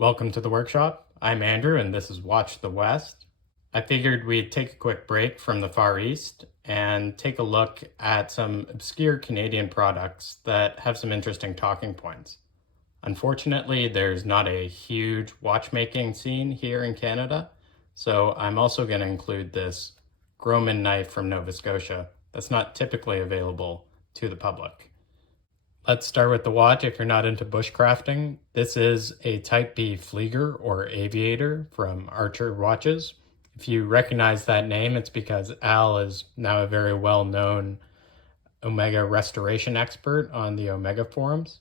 Welcome to the workshop. I'm Andrew and this is Watch the West. I figured we'd take a quick break from the Far East and take a look at some obscure Canadian products that have some interesting talking points. Unfortunately, there's not a huge watchmaking scene here in Canada, so I'm also going to include this Grohmann knife from Nova Scotia that's not typically available to the public. Let's start with the watch. If you're not into bushcrafting, this is a Type B Flieger or Aviator from Archer Watches. If you recognize that name, it's because Al is now a very well-known Omega restoration expert on the Omega forums.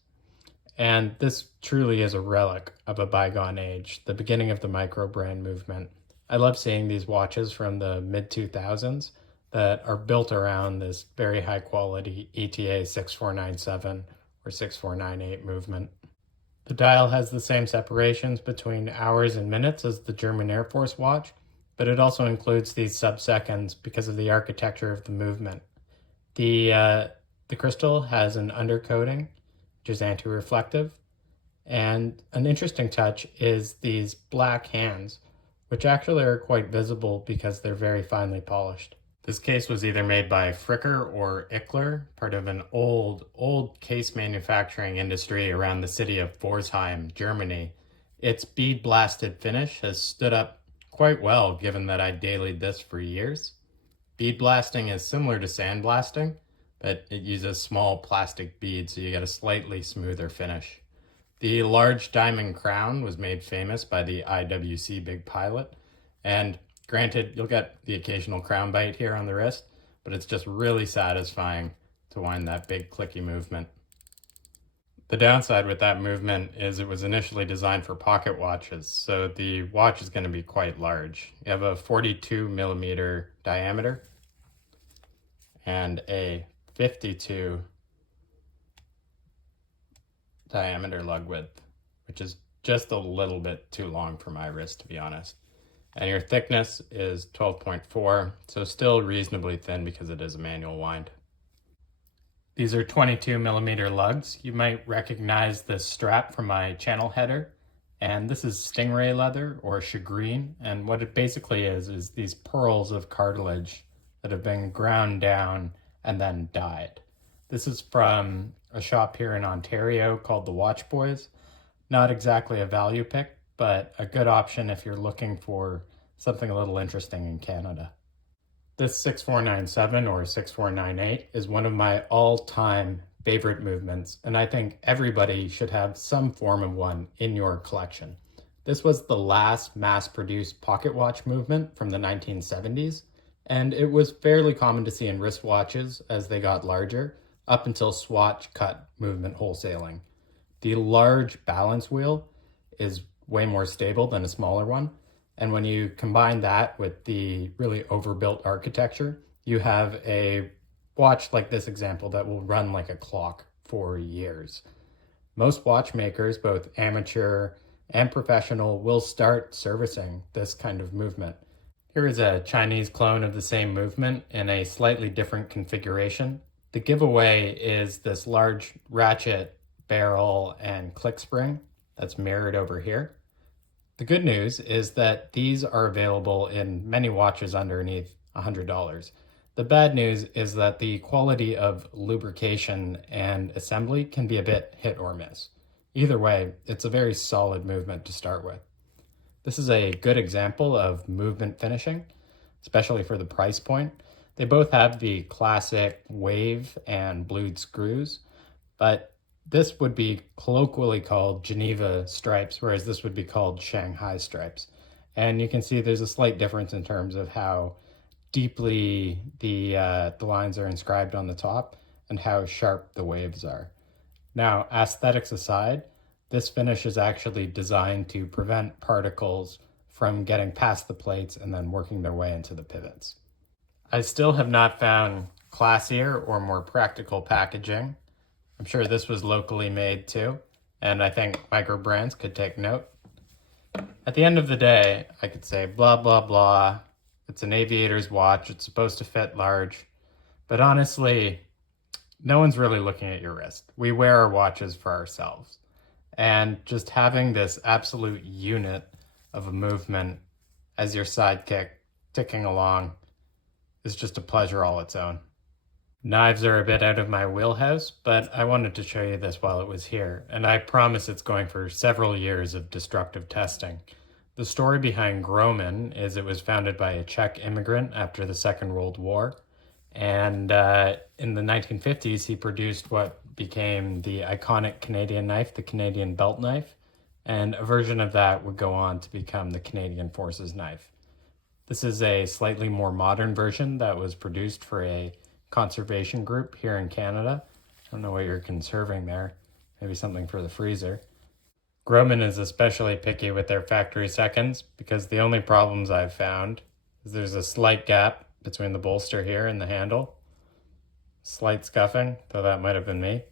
And this truly is a relic of a bygone age, the beginning of the micro-brand movement. I love seeing these watches from the mid-2000s that are built around this very high-quality ETA 6497 or 6498 movement. The dial has the same separations between hours and minutes as the German Air Force watch, but it also includes these sub-seconds because of the architecture of the movement. The crystal has an undercoating, which is anti-reflective, and an interesting touch is these black hands, which actually are quite visible because they're very finely polished. This case was either made by Fricker or Ickler, part of an old case manufacturing industry around the city of Pforzheim, Germany. Its bead-blasted finish has stood up quite well given that I dailied this for years. Bead blasting is similar to sandblasting, but it uses small plastic beads so you get a slightly smoother finish. The large diamond crown was made famous by the IWC Big Pilot, and granted, you'll get the occasional crown bite here on the wrist, but it's just really satisfying to wind that big clicky movement. The downside with that movement is it was initially designed for pocket watches, so the watch is going to be quite large. You have a 42 millimeter diameter and a 52 diameter lug width, which is just a little bit too long for my wrist, to be honest. And your thickness is 12.4, so still reasonably thin because it is a manual wind. These are 22 millimeter lugs. You might recognize this strap from my channel header, and this is stingray leather or shagreen, and what it basically is these pearls of cartilage that have been ground down and then dyed. This is from a shop here in Ontario called the Watch Boys. Not exactly a value pick, but a good option if you're looking for something a little interesting in Canada. This 6497 or 6498 is one of my all-time favorite movements, and I think everybody should have some form of one in your collection. This was the last mass-produced pocket watch movement from the 1970s, and it was fairly common to see in wristwatches as they got larger, up until Swatch cut movement wholesaling. The large balance wheel is way more stable than a smaller one. And when you combine that with the really overbuilt architecture, you have a watch like this example that will run like a clock for years. Most watchmakers, both amateur and professional, will start servicing this kind of movement. Here is a Chinese clone of the same movement in a slightly different configuration. The giveaway is this large ratchet barrel and click spring that's mirrored over here. The good news is that these are available in many watches underneath $100. The bad news is that the quality of lubrication and assembly can be a bit hit or miss. Either way, it's a very solid movement to start with. This is a good example of movement finishing, especially for the price point. They both have the classic wave and blued screws, but this would be colloquially called Geneva stripes, whereas this would be called Shanghai stripes. And you can see there's a slight difference in terms of how deeply the lines are inscribed on the top and how sharp the waves are. Now, aesthetics aside, this finish is actually designed to prevent particles from getting past the plates and then working their way into the pivots. I still have not found classier or more practical packaging. I'm sure this was locally made too, and I think micro brands could take note. At the end of the day, I could say blah, blah, blah. It's an aviator's watch. It's supposed to fit large. But honestly, no one's really looking at your wrist. We wear our watches for ourselves. And just having this absolute unit of a movement as your sidekick ticking along is just a pleasure all its own. Knives are a bit out of my wheelhouse, but I wanted to show you this while it was here, and I promise it's going for several years of destructive testing. The story behind Grohmann is it was founded by a Czech immigrant after the Second World War, and in the 1950s he produced what became the iconic Canadian knife, the Canadian belt knife, and a version of that would go on to become the Canadian Forces knife. This is a slightly more modern version that was produced for a conservation group here in Canada. I don't know what you're conserving there. Maybe something for the freezer. Grohmann is especially picky with their factory seconds because the only problems I've found is there's a slight gap between the bolster here and the handle. Slight scuffing, though that might have been me.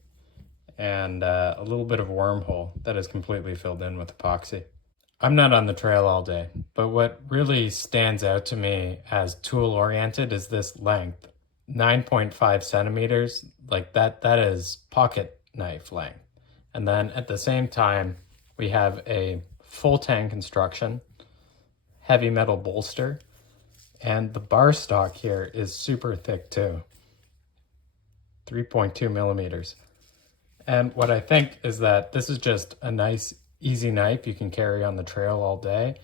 And a little bit of wormhole that is completely filled in with epoxy. I'm not on the trail all day, but what really stands out to me as tool oriented is this length. 9.5 centimeters, like that is pocket knife length. And then at the same time, we have a full tang construction, heavy metal bolster, and the bar stock here is super thick too. 3.2 millimeters. And what I think is that this is just a nice, easy knife you can carry on the trail all day.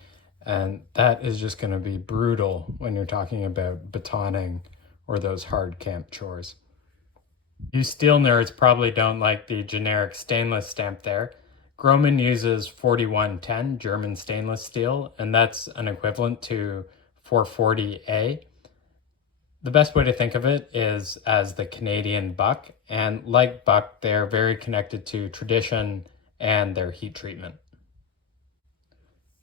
And that is just going to be brutal when you're talking about batoning or those hard camp chores. You steel nerds probably don't like the generic stainless stamp there. Grohmann uses 4110 German stainless steel, and that's an equivalent to 440A. The best way to think of it is as the Canadian buck, and like buck, they're very connected to tradition and their heat treatment.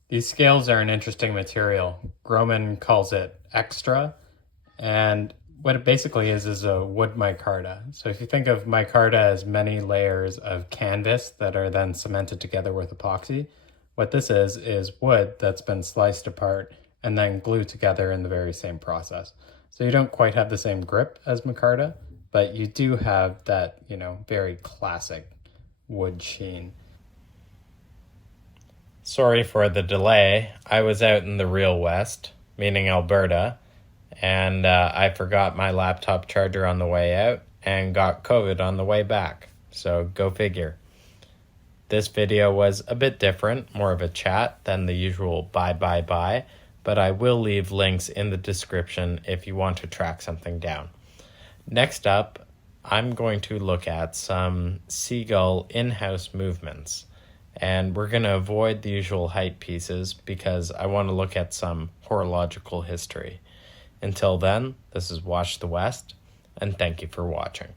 These scales are an interesting material. Grohmann calls it extra, and what it basically is a wood micarta. So if you think of micarta as many layers of canvas that are then cemented together with epoxy, what this is wood that's been sliced apart and then glued together in the very same process. So you don't quite have the same grip as micarta, but you do have that, very classic wood sheen. Sorry for the delay. I was out in the real West, meaning Alberta, and I forgot my laptop charger on the way out and got COVID on the way back. So go figure. This video was a bit different, more of a chat than the usual bye, but I will leave links in the description if you want to track something down. Next up, I'm going to look at some seagull in-house movements, and we're going to avoid the usual height pieces because I want to look at some horological history. Until then, this is Watch the West, and thank you for watching.